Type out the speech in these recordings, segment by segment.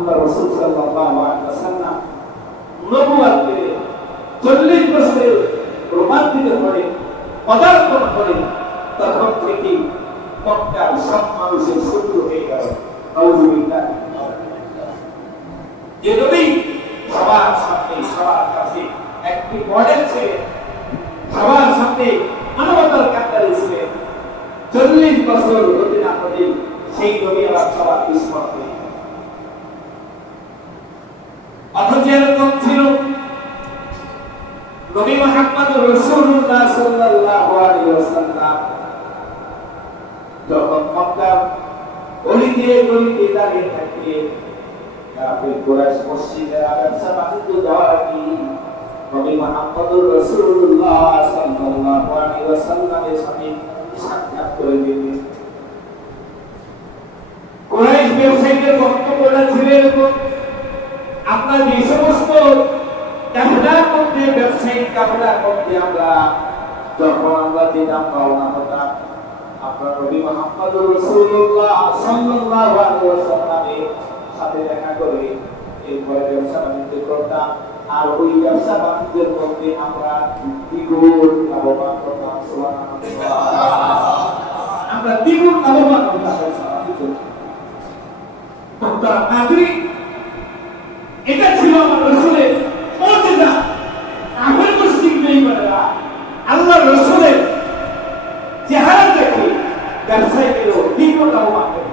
আল্লাহ রাসূল সাল্লাল্লাহু আলাইহি ওয়াসাল্লাম নবুয়ত পেয়ে 40 বছরের রোমান্টিক করে পদার্পণ করে তখন থেকে মক্কার সব মানুষের শত্রু হয়ে গেল। নাউযুবিল্লাহ। যে নবী সবার সামনে সবার কাছে একটি মডেল ছিলেন, সবার সামনে মানবতার কান্ডারি ছিলেন, 40 বছর হতে না হতে সেই নবী আবার সবার দুশমন হয়ে গেল। অথচ এরকম ছিল নবী মুহাম্মদ রাসূলুল্লাহ সাল্লাল্লাহু আলাইহি ওয়াসাল্লাম যখন মক্কার গলিতে গলিতে দাঁড়িয়ে থাকতেন, কাফির কুরাইশ মসজিদের ব্যবসা বাণিজ্য দেওয়ার কি নবী মুহাম্মদ রাসূলুল্লাহ সাল্লাল্লাহু আলাইহি ওয়াসাল্লামের সাথে সাক্ষাৎ করে দিলেন। কুরাইশ ব্যবসায়ীদের বক্তব্য ছিলেন, আপনার যে সমস্ত কাফেলার মধ্যে ব্যবসায়িক কাফেলার মধ্যে আমরা যখন আমরা যেতাম রওনা হতাম, আপনার নবী মুহাম্মদ রাসূলুল্লাহ সাল্লাল্লাহু আলাইহি ওয়াসাল্লামের সাথে দেখা করে এরপরে ব্যবসা বাণিজ্য করতাম, আর ওই ব্যবসা বাণিজ্যের মধ্যে আমরা দ্বিগুণ লাভবান হতাম। সুবহানাল্লাহ। আমরা দ্বিগুণ লাভবান হতাম। এটা ছিল আমার রাসূলের মুজিজা। কাফের মুশরিক বেঈমানরা আল্লাহর রাসূলের চেহারা দেখে ব্যবসায়ীদেরও দ্বিগুণ লাভবান হতো।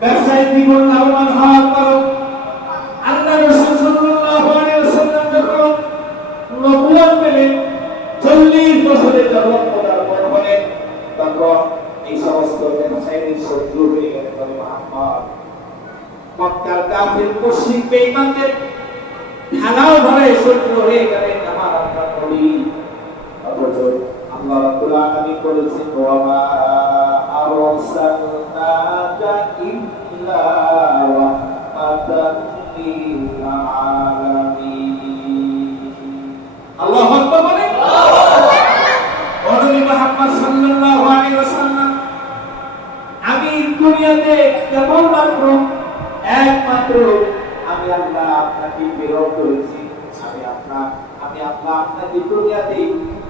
ব্যবসায়ী দ্বিগুণ লাভবান হওয়ার পর আল্লাহ রাসূল সাল্লাল্লাহু আলাইহি ওয়াসাল্লাম যখন নবুয়ত পেলেন, 40 বছরের জগৎ পদার্পণ হলেন, তখন এই সমস্ত ব্যবসায়ীদের শত্রু হয়ে গেলেন নবী মুহাম্মদ। মক্কার কাফির মুশরিক বেঈমানদের ঢালাও ধরে শত্রু হয়ে গেলেন আমার আপনার নবী। অথচ আল্লাহ রাব্বুল আলামিন বলেছেন, ওয়া মা আরসালনাকা ইল্লা রাহমাতাল লিল আলামিন। আল্লাহু আকবার বলেন। ও নবী মুহাম্মদ সাল্লাল্লাহু আলাইহি ওয়াসাল্লাম, আমি দুনিয়াতে কেবল মাত্র একমাত্র আমি আল্লাহ আপনাকে প্রেরণ করেছি। আমি আল্লাহ আপনাকে দুনিয়াতে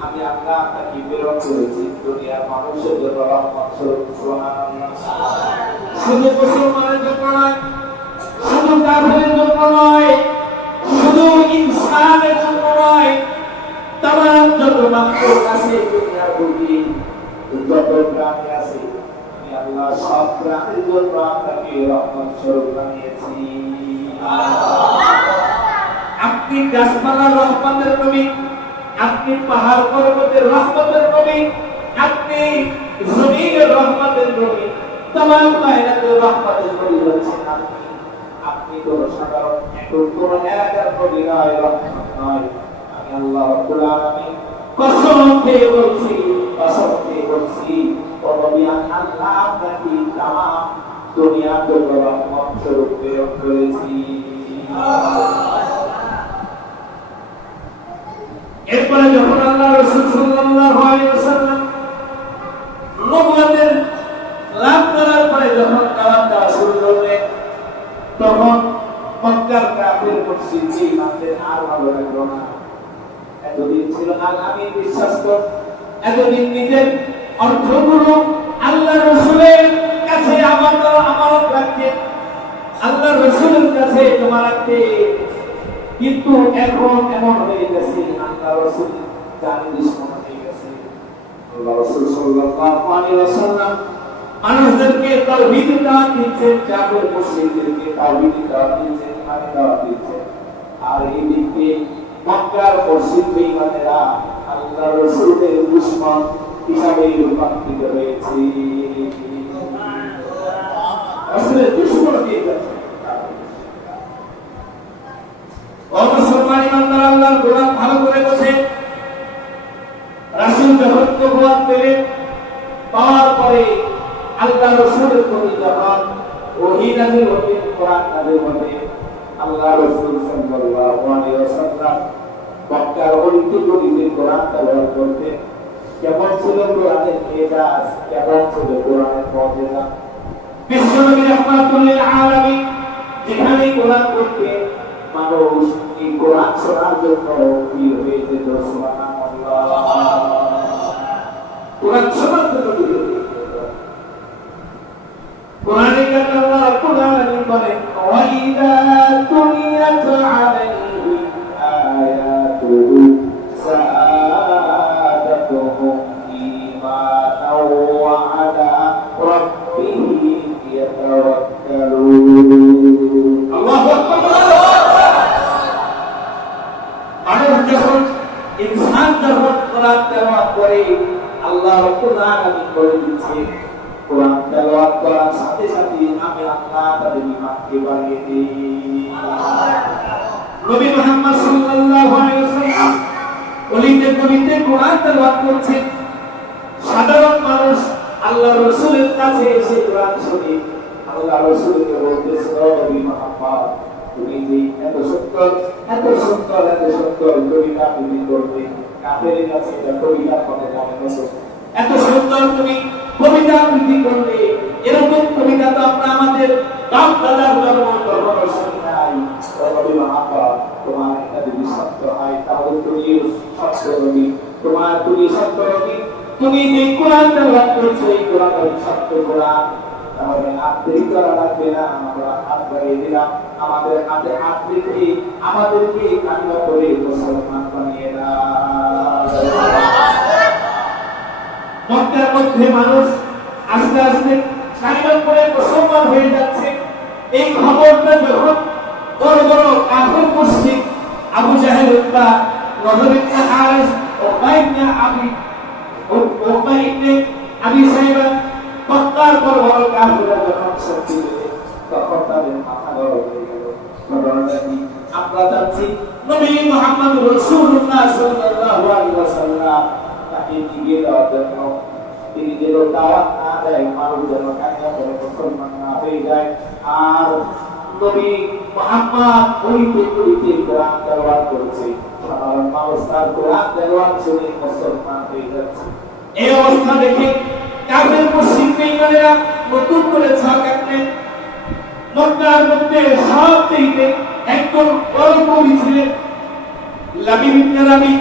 আমি আল্লাহ আপনাকে প্রেরণ করেছি দুনিয়ার মানুষের জন্য রহমত স্বরূপ। সুবহানাল্লাহ। শুধু মুসলমানের জন্য নয়, শুধু কাফেরের জন্য নয়, শুধু ইনসানের জন্য নয়, তামাম যত মাখলুক আছে দুনিয়ার বুকে, যত প্রাণী আছে, আমি আল্লাহ সব প্রাণীর জন্য আপনাকে রহমত স্বরূপ বানিয়েছি। আপনি গাছপালার রহমতের নবী, আপনি পাহাড় পর্বতের রহমতের নবী, আপনি জমিনের রহমতের নবী, तमाम কায়নাতের রহমতের নবী হচ্ছেন আপনি। আপনি তো সাধারণ কোন এলাকার নবী নয়, রহমত নয়। আমি আল্লাহ রাব্বুল আলামিন কসম খেয়ে বলছি, কসম খেয়ে বলছি, ও নবী আল্লাহ আপনাকে तमाम দুনিয়ার জন্য রহমত স্বরূপ প্রেরণ করেছি। এরপরে যখন আল্লাহ রাসূল সাল্লাল্লাহু আলাইহি ওয়াসাল্লাম নবুয়তের লাভ করার পরে যখন দাওয়াত দেওয়া শুরু করলেন, তখন মক্কার কাফির মুশরিক বেঈমানদের আর ভালো লাগলো না। এতদিন ছিল আগামী বিশ্বাস করত, এতদিন নিজের অর্থগুলো আল্লাহ রাসূলের কাছে আমানত রাখতে, আল্লাহ রাসূলের কাছে জমা রাখতে, কিন্তু এখন এমন হয়ে গেছে আল্লাহ রাসূল জানি দুশমন হয়ে গেছে। আল্লাহ রাসূল সাল্লাল্লাহু আলাইহি ওয়াসাল্লাম মানুষদেরকে তাওহীদের দাওয়াত দিচ্ছেন, কাফের মুশরিকদেরকে তাওহীদের দাওয়াত দিচ্ছেন, ইমানের দাওয়াত দিচ্ছেন। আর এই দিকে মক্কার মুশরিক বেঈমানেরা আল্লাহ রাসূলের দুশমন হিসাবে রূপান্তরিত হয়েছে। আসলে দুশমন হয়ে গেছে। মুসলমান ইমানদার আল্লাহর কোরআন ভালো করে বোঝে। রাসূল যখন নবুয়ত পেলেন, পাওয়ার পরে আল্লাহ রাসূলের প্রতি যখন ওহী নাযিল হতে, কোরআন নাযিল হতে, আল্লাহ রাসূল সাল্লাল্লাহু আলাইহি ওয়াসাল্লাম মক্কার অলিতে গলিতে কোরআন তেলাওয়াত করতেন। কেমন ছিল কোরআনের মেজাজ, কেমন ছিল কোরআনের মুজিজা। বিশ্বনবী রাহমাতুল লিল আলামিন যেখানে কোরআন পড়তে মানুষ এই কোরআন শোনার জন্য ভিড় হয়ে যেত। সুবহানাল্লাহ। কোরআন শোনার জন্য ভিড় হয়ে যেত। কোরআনে কারিমে আল্লাহ রাব্বুল আলামিন বলেন ওয়া ইযা তুলিয়াত আলাইহিম আয়াতুহু সাআদাতুহুম ঈমানাও ওয়া আলা রাব্বিহিম ইয়াতাওয়াক্কালুন। আল্লাহু আকবার। মানুষ যখন ইনসান যখন কোরআন তেলাওয়াত করে আল্লাহ রাব্বুল আলামিন বলে দিচ্ছে কোরআন তেলাওয়াত করার সাথে সাথে আমি আল্লাহ তাদের ঈমানকে বাড়িয়ে দিই। নবী মুহাম্মদ সাল্লাল্লাহু আলাইহি ওয়াসাল্লাম ওলিদের নবীতে কোরআন তেলাওয়াত করছেন। সাধারণ মানুষ আল্লাহ রাসূলের কাছে এসে কোরআন শুনে আল্লাহ রাসূলকে বলতেছে নবী মুহাম্মদ তুমি যে এত সুন্দর কবিতা তুমি করবে কাফেরের কাছে এটা কবিতা মনে মনে করছো। এত সুন্দর তুমি কবিতা আবৃত্তি করলে এরকম কবিতা তো আমরা আমাদের বাপ দাদার জন্ম কখনো শুনি নাই। নবী মুহাম্মদ তোমার এটা যদি সত্য হয় তাহলে তুমি সত্য নবী, তুমি সত্য নবী, তুমি যে কোরআন তেলাওয়াত করছো এই কোরআন সত্য কোরআন। তাহলে হাত দেরি করা লাগবে না, আমরা হাত বাড়িয়ে দিলাম। আমাদের হাতে হাত রেখে আমাদেরকে কালিমা পড়ে মুসলমান বানিয়ে দাও। মক্কার মধ্যে মানুষ আস্তে আস্তে কালিমা পড়ে মুসলমান হয়ে যাচ্ছে। এই খবরটা যখন বড় বড় কাফের মুশরিক আবু জাহেল, উতবা, নজর ইবনে হারিস, উকবা ইবনে আবি সাইবা মক্কার বড় বড় কাফেররা যখন শক্তি পেলে তখন তাদের মাথা গরম হয়ে গেল। আমরা জানছি নবী মুহাম্মদ রাসূলুল্লাহ সাল্লাল্লাহু আলাইহি ওয়াসাল্লাম তাকে দিয়ে দেওয়ার জন্য তিনি যেন দাওয়াত না দেয়, মানুষ যেন কালিমা পড়ে মুসলমান না হয়ে যায়। আর নবী মুহাম্মদ ওইতে কোরআন তেলাওয়াত করেছে, সাধারণ মানুষ তার কোরআন তেলাওয়াত শুনে মুসলমান হয়ে যাচ্ছে। এই অবস্থা দেখে কাফের মুশরিক বেঈমানেরা নতুন করে ছাকাতেন। মক্কার মধ্যে সবচেয়ে একজন বড় কবি ছিলেন লাবিব ইবনে রাবি।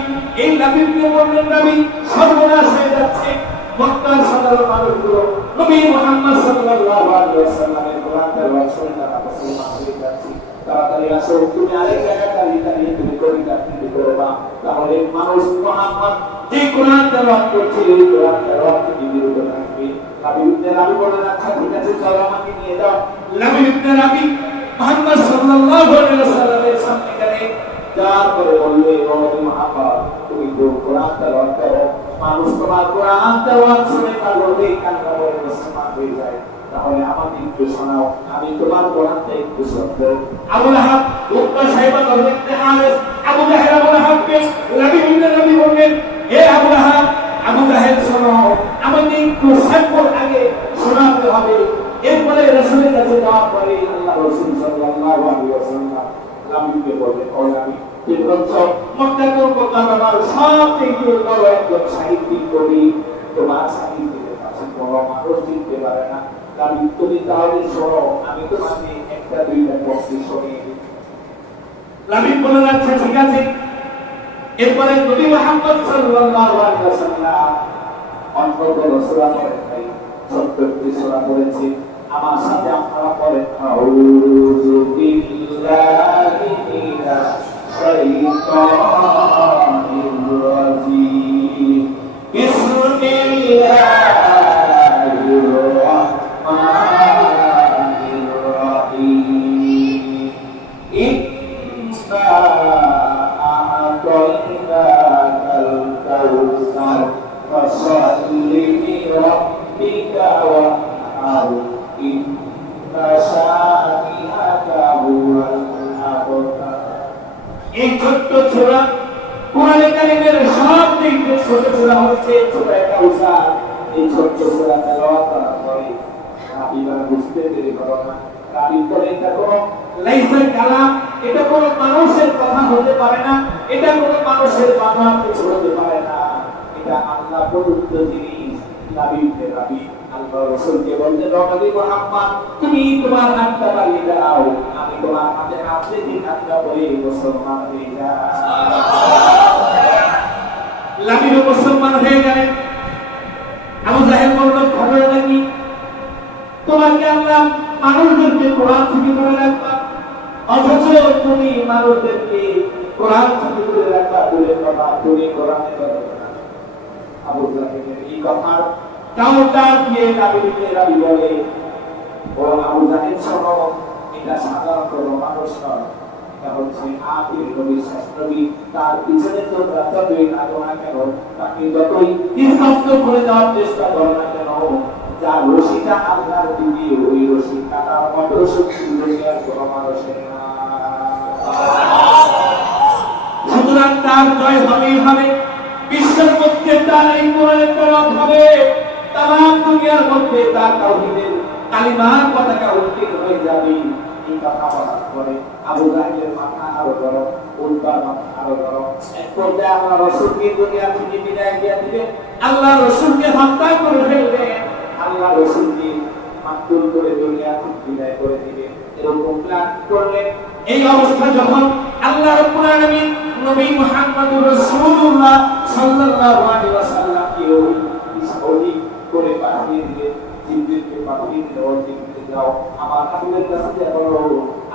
এই লাবিবকে বললেন নবী সর্বনাশ হয়ে যাচ্ছে। মক্কার সাধারণ মানুষগুলো নবী মুহাম্মদ সাল্লাল্লাহু আলাইহি ওয়াসাল্লামের কোরআন তেলাওয়াত শুনে তারা মুসলমান হয়ে যাচ্ছে। তাড়াতাড়ি আসো, তুমি আরেক জায়গায় দাঁড়িয়ে তুমি কবিতা আবৃত্তি করবা, তাহলে মানুষ মুহাম্মদ যে কোরআন তেলাওয়াত করছে এই কোরআন তেলাওয়াত থেকে বিরত থাকবে। লাবিব ইবনে রাবি বললেন আচ্ছা ঠিক আছে চলো আমাকে নিয়ে যাও। লাবিব ইবনে রাবি মুহাম্মদ সাল্লাল্লাহু আলাইহি ওয়াসাল্লামের সামনে গেলেন, যার পরে বললেন নবী মুহাম্মদ তুমি তো কোরআন তেলাওয়াত করো, মানুষ তোমার কোরআন তেলাওয়াত শুনে পাগল হয়ে কান্না করে মুসলমান হয়ে যায়, তাহলে আমাকে একটু শোনাও, আমি তোমার কোরআনটা একটু শুনবো। আবু লাহাব, উতবা, সাইবা, নজর ইবনে হারিস, আবু জাহেল, আবু লাহাবকে লাবিব ইবনে রাবি বললেন হে আবু লাহাব, আবু জাহেল শোনো, আমাকে একটু সাকর আগে শোনাতে হবে। এরপরে রাসূলের কাছে যাওয়ার পরে আল্লাহ রাসূল সাল্লাল্লাহু আলাইহি ওয়াসাল্লাম লাবিবকে বললেন ও লাবিব ঠিক বলছো, মক্কার মুকাররমার সবথেকে বড় একজন সাহিত্যিক কবি, তোমার সাহিত্যের কাছে বড় মানুষ জিততে পারে না। লাবিব তুমি তাহলে শোনো, আমি তোমাকে একটা দুইটা পড়তে শুনিয়ে দিই। লাবিব বললেন আচ্ছা ঠিক আছে। এরপরে নবী মুহাম্মদ সাল্লাল্লাহু আলাইহি ওয়াসাল্লাম অন্তত সূরা পড়েন নাই, ৭০টি সূরা পড়েছে। আমার সাথে আপনারা পড়েন আউযু বিল্লাহি মিনাশ শাইতানির রাজীম বিসমিল্লাহির রাহমানির রাহিম ইন্না আ'তাইনাকাল কাউসার ফাসাল্লি লিরাব্বিকা ওয়ানহার ইন্না শানিআকা হুয়াল আবতার। এই ছোট্ট সূরা কোরআনে কারীমের সবথেকে ছোট সূরা হচ্ছে সূরা কাউসার। এই ছোট্ট সূরা তেলাওয়াত করার পরে রাবিরা বুঝতে দেরি হলো না। রাবি বলে এটা কোনো লাইসা কালাম, এটা কোনো মানুষের কথা হতে পারে না, এটা কোনো মানুষের বানানো কিছু হতে পারে না, এটা আল্লাহ প্রদত্ত জিনিস। রাবি আল্লাহ রাসূলকে বললেন নবী মুহাম্মদ তুমি তোমার হাতটা বাড়িয়ে দাও আমি তোমার হাতে হাত রেখে হাতটা বলে মুসলমান হয়ে যাই লামির মুসলমান হয়ে গেলেন আবু জাহেল বলল খবর নাকি তোমাকে আল্লাহ মানুষদেরকে কোরআন থেকে দূরে রাখবা অথচ তুমি মানুষদেরকে কোরআন থেকে দূরে রাখবা বলে কথা তুমি কোরআনে করো না আবু জাহেলের এই কথার কাউন্টার দিয়ে রাবি বলে ও আবু জাহেল শোনো এটা সাধারণ কোনো মানুষ নয় এটা হচ্ছে আখির নবী শেষ নবী তার পিছনে তোমরা যতই লাগো না কেন তাকে যতই স্তব্ধ করে দেওয়ার চেষ্টা করো না কেন যার রশিটা আল্লাহর দিকে ওই রশি কাটা মাত্র শক্তি দুনিয়ার কোনো মানুষের না সুতরাং তার জয় হবেই হবে বিশ্বের মধ্যে তার এই কোরআনের তেলাওয়াত হবে তামাম দুনিয়ার মধ্যে তার তাওহীদের কালিমার পতাকা উত্তীর্ণ হয়ে যাবে এই কথা বলার পরে আবু জাহেলের মাথা আরো গরম উল্টার মাথা আরো গরম এক পর্যায়ে আল্লাহ রাসূলকে দুনিয়া থেকে বিদায় দিয়ে দিবেন আল্লাহ রাসূলকে হত্যা করে ফেলবেন আল্লাহ রাসূলকে মাকতুল করে দুনিয়া থেকে বিদায় করে দিবেন এরকম প্ল্যান করলেন এই অবস্থা যখন আল্লাহ রাব্বুল আলামিন নবী মুহাম্মদুর রাসূলুল্লাহ সাল্লাল্লাহু আলাইহি ওয়াসাল্লামকে ওহী করে পাঠিয়ে দিলেন জিবরিলকে পাঠিয়ে দিলেন ওর দিকে যাও আমার হাবিবের কাছে বলো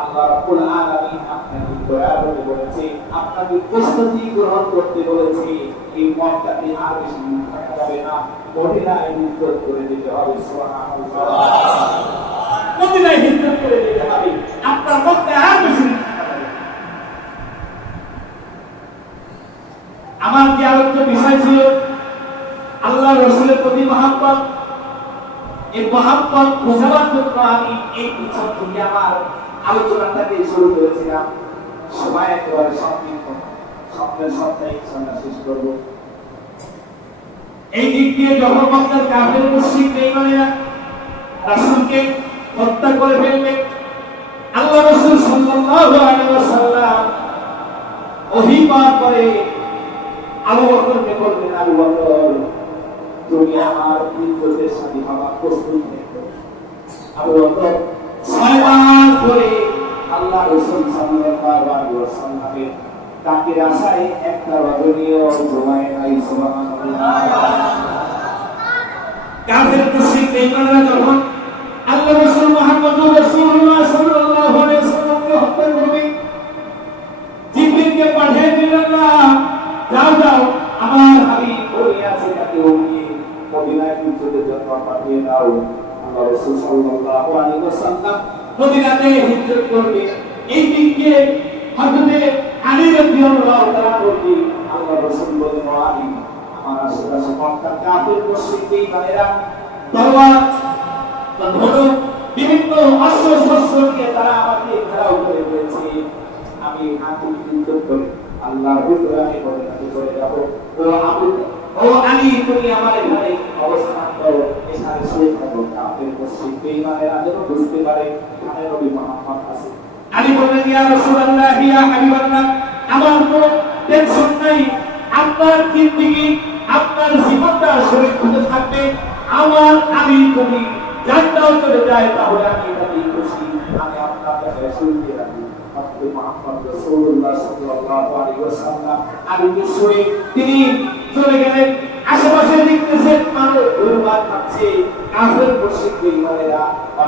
আল্লাহ রাব্বুল আলামিন আপনাকে দয়া করে বলেছে আপনাকে প্রস্তুতি গ্রহণ করতে বলেছে এই মক্কাতে আর বেশি থাকা যাবে না মদিনায় হিজরত করে দিতে হবে সুবহানাল্লাহ মদিনায় হিজরত করে দিতে হবে আপনার মক্কায় আর বেশি আমার যে আলোচ্য বিষয় ছিল আল্লাহ রাসূলের প্রতি মহব্বত এই মহব্বত বোঝাবার জন্য আমি এই পিছন থেকে আমার আলোচনাটাকে শুরু করেছিলাম সময় একেবারে সংক্ষিপ্ত স্বপ্নের সপ্তাহে ইনশাআল্লাহ শেষ করব এই দিক দিয়ে যখন মক্কার কাফের মুশরিক বেঈমানেরা রাসূলকে হত্যা করে ফেলবে আল্লাহ রাসূল সাল্লাল্লাহু আলাইহি ওয়াসাল্লাম ওহী পাঠ করে আবু বকরকে বললেন আবু বকর তুমি আমার ইজ্জতের সাথে হওয়া প্রস্তুত থেকো আবু বকর 6 মাস ধরে আল্লাহ রাসূল সাল্লাল্লাহু আলাইহি ওয়াসাল্লামের তাকের আশায় একটা রজনীয় ঘুমায় নাই সুবহানাল্লাহ কাফের মুশরিক বেঈমানরা যখন আল্লাহ রাসূল মুহাম্মদুর রাসূলুল্লাহ সাল্লাল্লাহু আলাইহি ওয়াসাল্লামকে হত্যা করবে জিবরিলকে পাঠিয়ে দিলেন না যাও যাও আমার হাবিব বলে আছে তাকে ওকে মদিনায় হিজরতের জন্য পাঠিয়ে দাও আল্লাহ রাসূল সাল্লাল্লাহু আলাইহি ওয়াসাল্লাম মদিনাতে হিজরত করবে এই দিকে হযরতে আলী রাদিয়াল্লাহু তাআলা বলতে আল্লাহ রাসূল বলেন আলী আমার আশেপাশে মক্কার কাফির মুশরিক বেঈমানেরা তলোয়ার ধনুক বিভিন্ন অস্ত্র শস্ত্র নিয়ে তারা আমাকে ঘেরাও করে রয়েছে আমি হাতে হিজরত করে আল্লাহর হুকুমে আমি মদিনাতে চলে যাব ও আলী তুমি আমার এখানে অবস্থান করো এখানে শুয়ে থাকো কাফের মুশরিক বেঈমানেরা যেন বুঝতে পারে এখানে নবী মুহাম্মদ আছে আলী বললেন ইয়া রাসূলুল্লাহ ইয়া হাবিবাল্লাহ আমার কোনো টেনশন নাই আপনার জিন্দেগি আপনার জীবনটা সুরক্ষিত থাকবে আমার আমি তুমি জান্নাতে চলে যায় তাহলে আমি তাতে খুশি আমি আপনার কাছে শুনতে রাখি আপনি মুহাম্মদ রাসূলুল্লাহ সাল্লাল্লাহু আলাইহি ওয়াসাল্লাম আলীকে শুয়ে তিনি চলে গেলেন আশেপাশে দেখতেছেন মানুষ ঘুরপাক খাচ্ছে কাফের মুশরিক বেঈমানেরা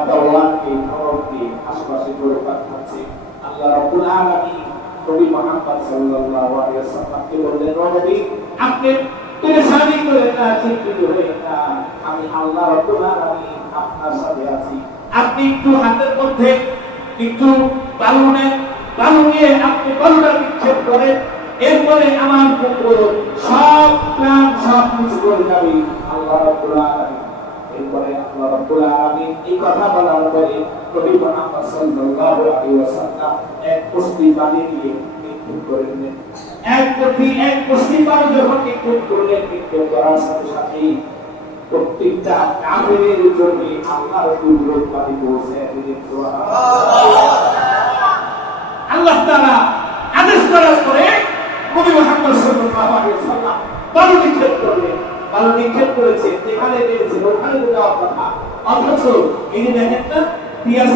তওয়ারকে ধরকে আশেপাশে ঘুরপাক খাচ্ছে আল্লাহ রাব্বুল আলামিন নবী মুহাম্মদ সাল্লাল্লাহু আলাইহি ওয়াসাল্লামকে বললেন নবী আপনি পেরেশানি করেন না চিন্তিত হবেন না আমি আল্লাহ রাব্বুল আলামিন আপনার সাথে আছি আপনি একটু হাতের মধ্যে একটু বালু নেন বালু নিয়ে আপনি বালুটা নিক্ষেপ করেন এরপরে আমার পুত্র সব প্ল্যান সব কিছু করে যাবে আল্লাহ রাব্বুল আলামিন এরপরে আল্লাহ রাব্বুল আলামিন এই কথা বলার পরে নবী মুহাম্মদ সাল্লাল্লাহু আলাইহি ওয়াসাল্লাম এক পুষ্টি বানিয়ে দিয়ে নিক্ষেপ করে দিলেন এক পুষ্টি বালু যখন নিক্ষেপ করলেন নিক্ষেপ করার সাথে সাথেই প্রত্যেকটা কাফেরের জন্য আল্লাহর কুদরত পানি পৌঁছে দিলেন সুবহানাল্লাহ আল্লাহ তাআলা আদেশ করার পরে নবী মুহাম্মদ সাল্লাল্লাহু আলাইহি ওয়াসাল্লাম বালু নিক্ষেপ করলেন ভালো নিক্ষেপ করেছে, যেখানে পেয়েছে ওখানে যাওয়ার কথা। অথচ এই যে দেখেন না, পিয়াস